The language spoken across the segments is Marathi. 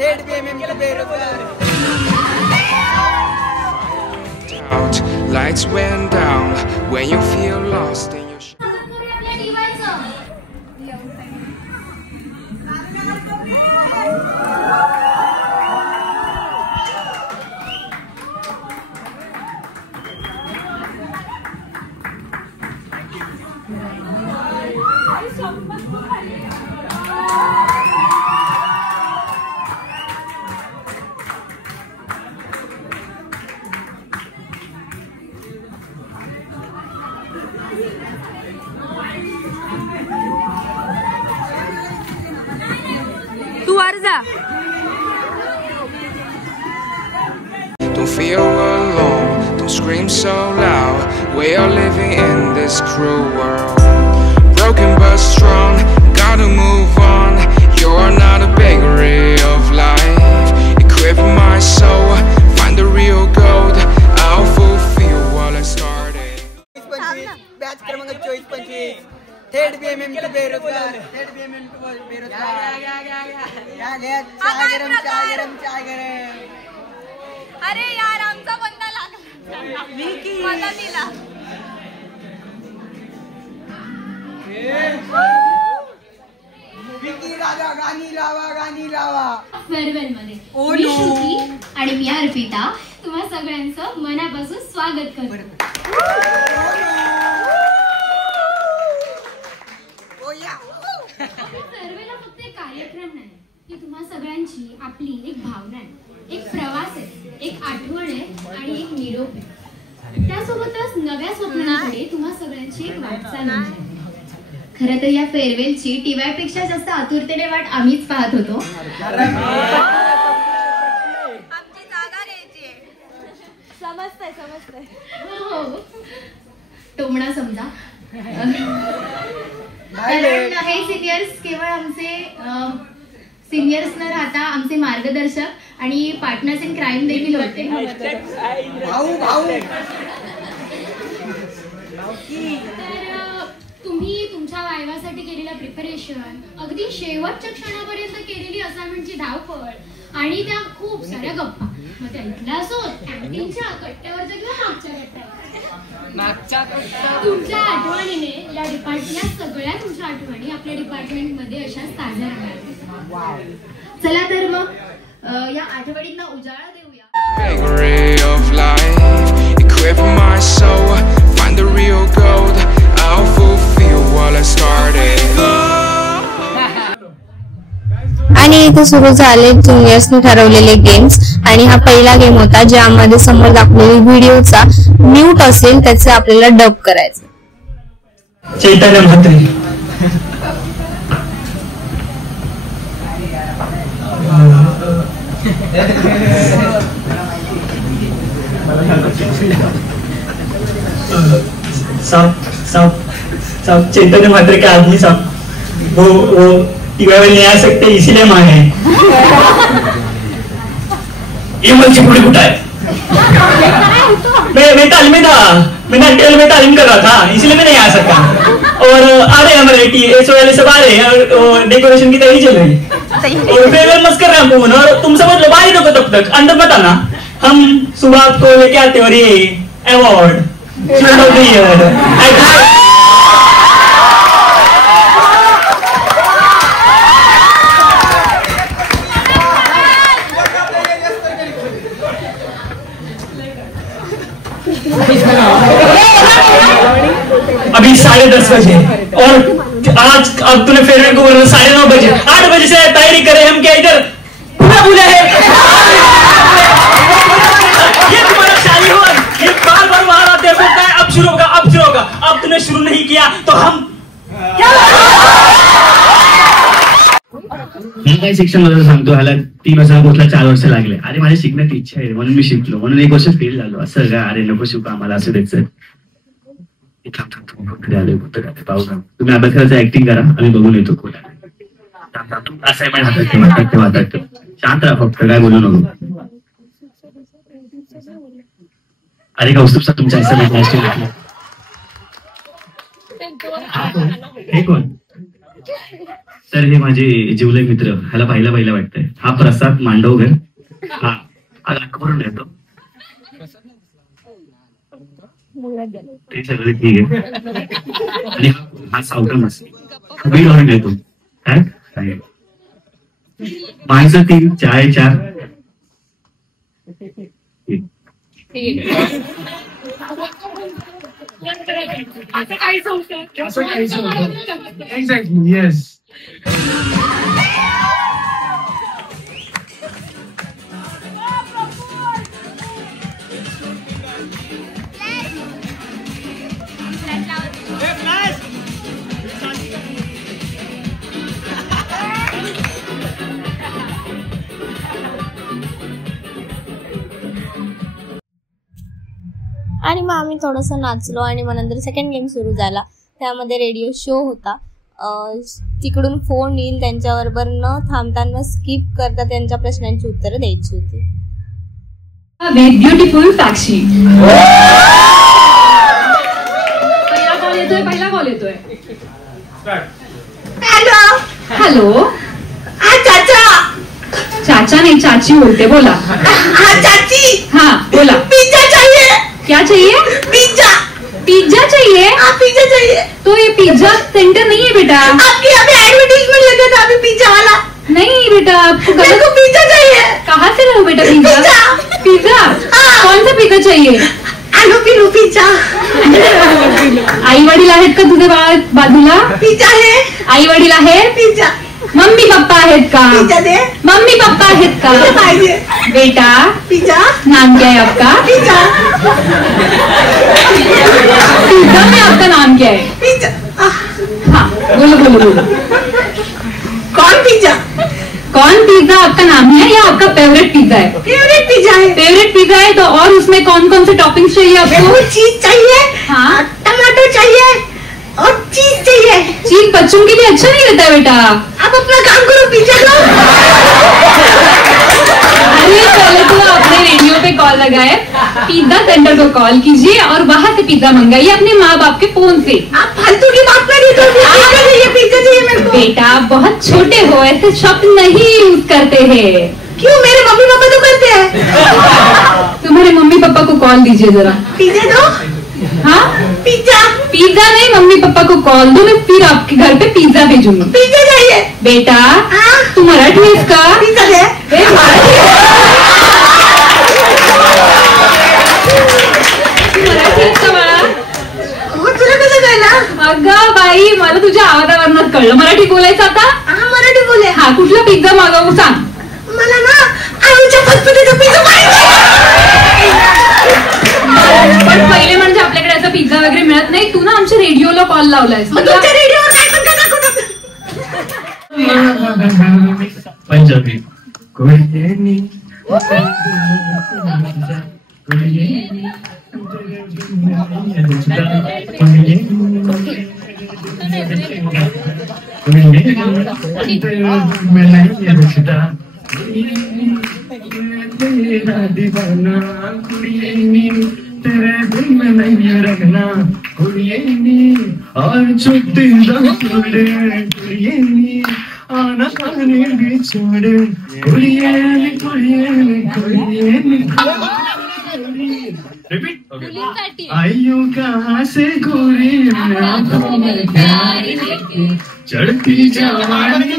थेट BMM के बेरोजगार. Lights went down when you feel lost in your Don't feel alone, don't scream so loud. We are living in this cruel world. Broken but strong, gotta move on. You're not a bakery of life. Equip my soul, find the real gold. I'll fulfill what I started. Batch क्रमांक 24-25. थेट BMM के बेरोजगार. थेट BMM के बेरोजगार. चाय गरम. अरे यार आमचा बंदा लागला मदतीला. विकी राजा गाणी लावा. फेअरवेल मध्ये मी श्रुती आणि मी अर्पिता तुम्हा सगळ्यांचं मनापासून स्वागत करतो. फेअरवेल फक्त एक कार्यक्रम नाही की तुम्हा सगळ्यांची आपली एक भावना आहे, एक प्रवास आहे, एक आठवण आहे आणि एक निरोप आहे. त्यासोबतच नव्या स्वप्नांकडे तुम्हा सगळ्यांची एक वाटचाल आहे. खरं तर या फेअरवेलची TY पेक्षा जास्त आतुरतेने वाट आम्हीच पाहत होतो. आमची जागा घ्यायची आहे. समजतंय. हो टोमणा समजा. कारण हे सिनियर्स केवळ आमचे सिनियर्स न राहता आमचे मार्गदर्शक आणि पार्टनर्स इन क्राईम देखील होते. तर तुम्ही तुमच्या वायवासाठी केलेलं प्रिपरेशन, अगदी शेवटच्या क्षणापर्यंत केलेली असाइनमेंटची धावपळ आणि त्या खूप साऱ्या गप्पा, मग त्या इथल्या असो कॅन्टीनच्या कट्ट्यावरच्या किंवा मागच्या कट्ट्यावर, तुमच्या आठवणीने या सगळ्या तुमच्या आठवणी आपल्या डिपार्टमेंटमध्ये अशाच ताज्या राहणार. चला तर मग या आठवणींना उजाळा देऊया. आणि इथे सुरू झाले ज्युनियर्सने ठरवलेले गेम्स. आणि हा पहिला गेम होता ज्यामध्ये समोर दाखवलेली व्हिडिओचा म्यूट असेल त्याचे आपल्याला डब करायचं. चैतन्य म्हात्रे, साहब चैतन्य म्हात्रे के आदमी साहब, वो TY नहीं आ सकते इसीलिए मांगे. ये मुझे पूरी कुटा है. मैं तालीम में था, मैं नाट्य में तालीम कर रहा था, इसलिए मैं नहीं आ सकता. और आ रहे हमारे TSO वाले सब आ रहे हैं और डेकोरेशन की तैयारी चल रही है और फेयरवेल मस्त कर रहे हैं हम. और तुम समझ लो बाहर ही रखो तब तक, अंदर मत आना. हम सुबह आपको लेके आते और ये अवार्ड अभी 10:30 बजे और आज अब तूने फेयरवेल को बोला 9:30 बजे. 8 बजे से तैयारी करे हम क्या इधर भूला है. ये तुम्हारा शादी हुआ, ये बार बाहर आते हैं बोलता है अब शुरू होगा. अब तूने शुरू नहीं किया तो हम मी काही शिक्षण मला सांगतो, ह्याला 3 वर्षाला पोहोचला 4 वर्ष लागले. अरे माझी शिकण्याची इच्छा आहे म्हणून मी शिकलो, म्हणून 1 वर्ष फेल झालो. असं का? अरे नको शिकू आम्हाला असं द्यायचं. पाहू का तुम्ही अभ्यास करायचा, ऍक्टिंग करा, आम्ही बघून येतो. असाइनमेंट हातात ठेव. शांत राहा फक्त, काय बोलू नको. अरे कौस्तुभ सर तुमच्या असाइनमेंट हे कोण? तर हे माझे जिवलग मित्र, ह्याला पाहिला वाटतंय. हा प्रसाद मांडवकर. हा नागपूरहून येतो. ते सगळं ठीक आहे. आणि हा सावटमस बीडवरून येतो. काय माणसं 3, चाय 4. Exactly, yes. आणि मग आम्ही थोडंसं नाचलो आणि मग नंतर सेकंड गेम सुरू झाला. त्यामध्ये रेडिओ शो होता. तिकडून फोन येईल त्यांच्याबरोबर न थांबताना स्किप करता त्यांच्या प्रश्नांची उत्तरं द्यायची होती. ब्युटिफुल साक्षी. पहिला कॉल येतोय. Hello hello. चाचा. चाचा नहीं चाची बोलते. बोला. चाची. हाँ बोला. पिज्जा चाहिए. क्या चाहिए? पिज्जा. पिज्जा चाहिए? पिज्जा चाहिए. तो ये पिज्जा सेंटर नहीं है बेटा. आपकी अभी एडवर्टाइजमेंट लगा था अभी पिज्जा वाला. नहीं बेटा, आपको मेरे को पिज्जा चाहिए. कहाँ से लाऊं बेटा पिज्जा? पिज्जा? कौन सा पिज्जा चाहिए? आलू पिलू पिज्जा. आई वडील आहेत का तुझे बाजूला? पिज्जा है. आई वडील आहेत? पिज्जा. मम्मी पप्पा आहेत का? पिज्जा दे. मम्मी पप्पा आहेत का? बेटा पिज्जा. नाम क्या है आपका? पिज्जा. पिज्जा में आपका नाम क्या है? पिज्जा. हाँ बोलो बोलो बोलो. कौन पिज्जा? कौन पिज्जा आपका नाम है या आपका फेवरेट पिज्जा है? फेवरेट पिज्जा है. फेवरेट पिज्जा है तो और उसमें कौन कौन से टॉपिंग्स चाहिए आपको? चीज चाहिए. हाँ टमाटो चाहिए और चीज चाहिए. चीज बच्चों के लिए अच्छा नहीं रहता है बेटा. आप अपना काम करो पिज्जा लो. अरे पहले तो आपने रेडियो पे कॉल लगाए, पिज्जा सेंटर को कॉल कीजिए और वहाँ से पिज्जा मंगाइए अपने माँ बाप के फोन से. आप फालतू की बात करिए. तो पिज्जा चाहिए मेरे को. बेटा आप बहुत छोटे हो, ऐसे शब्द नहीं यूज करते हैं. क्यों? मेरे मम्मी पापा तो करते हैं. तुम्हारे मम्मी पापा को कॉल दीजिए जरा. पिज्जा दो. हाँ पिज्जा. पिज्जा नहीं, मम्मी पापा को कॉल दो, मैं फिर आपके घर पे पिज्जा भेजूंगी. पिज्जा चाहिए. बेटा तू मराठी आहेस का? पिज्जा दे. मराठी आहेस का बाळा? तुला कसं कळलं? अगं बाई मला तुझ्या आवाजावरनच कळलं. मराठी बोलायचं आता? हा मराठी बोले. हा कुठला पिझ्झा मागवू सांग. मला ना आलूच्या फतफटीचा पिझ्झा पाहिजे. पण पहिले म्हणजे आपल्याकडे असं पिझ्झा वगैरे मिळत नाही. तू ना आमच्या रेडिओला कॉल लावलायस. तुमच्या रेडिओवर काय पण दाखवतात. पंजाबी. तेरे दिल में नहीं रखना और छुट्टी छोड़े आना खाने भी छोड़े. आयु कहाँ से गोरी चढ़ती जवानी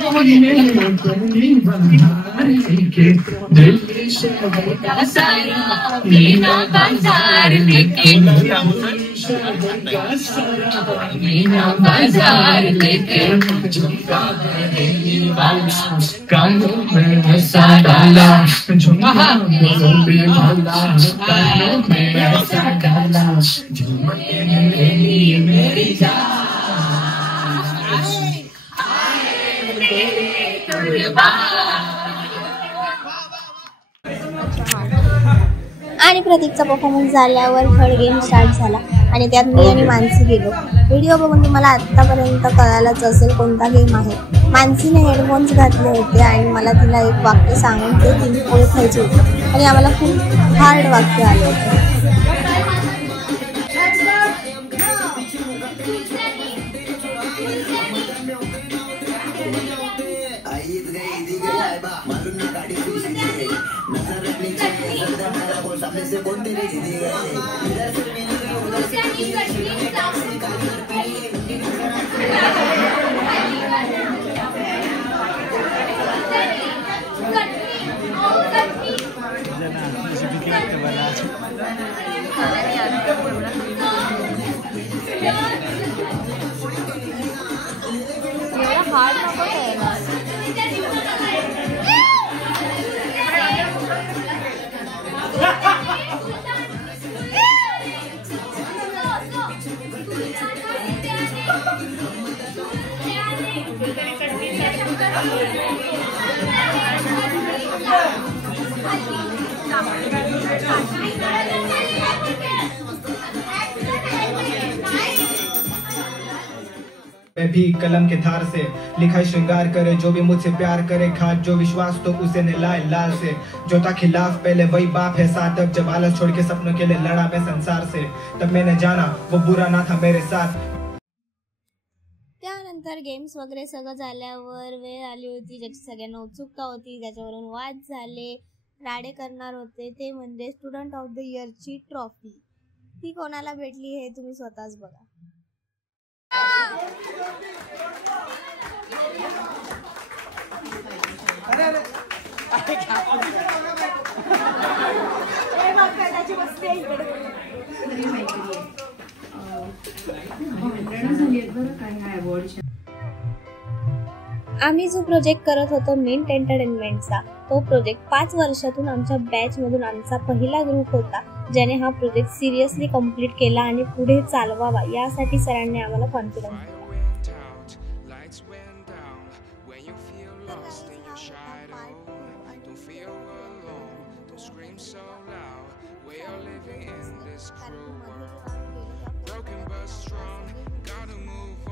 बाजार लेके कानों में ऐसा डाला झुमका बोले वाला कानों में ऐसा डाला मेरी जान आणि प्रतीकचा परफॉर्मन्स झाल्यावर थर्ड गेम स्टार्ट झाला आणि त्यात मी आणि मानसी गेलो. व्हिडिओ बघून तुम्हाला आत्तापर्यंत कळायलाच असेल कोणता गेम आहे. मानसीने हेडफोन्स घातले होते आणि मला तिला एक वाक्य सांगून ते तिने ओळखायचे होते आणि आम्हाला खूप हार्ड वाक्य आले होते. हार्ड नको ठेवायला. मैं भी कलम के धार से लिखा श्रृंगार करे, जो भी मुझसे प्यार करे खाद जो विश्वास तो उसे नहलाए लाल से, जो था खिलाफ पहले वही बाप है साथ, अब जब आलस छोड़ के सपनों के लिए लड़ा मैं संसार से, तब मैंने जाना वो बुरा ना था मेरे साथ. त्यानंतर गेम्स वगैरे सगळं झाल्यावर वेळ आली होती ज्याची सगळ्यांना उत्सुकता होती, त्याच्यावरून वाद झाले, राडे करणार होते, ते म्हणजे स्टुडंट ऑफ द इयरची ट्रॉफी. ती कोणाला भेटली हे तुम्ही स्वतःच बघा. आम्ही जो प्रोजेक्ट करत होतो मिंट एंटरटेनमेंटचा, तो प्रोजेक्ट 5 वर्षातून आमच्या बॅच मधून आमचा पहिला ग्रुप होता ज्याने हा प्रोजेक्ट सिरियसली कंप्लीट केला आणि पुढे चालवावा यासाठी सरांनी आम्हाला कॉन्फिडन्स दिला. Broken but strong, gotta move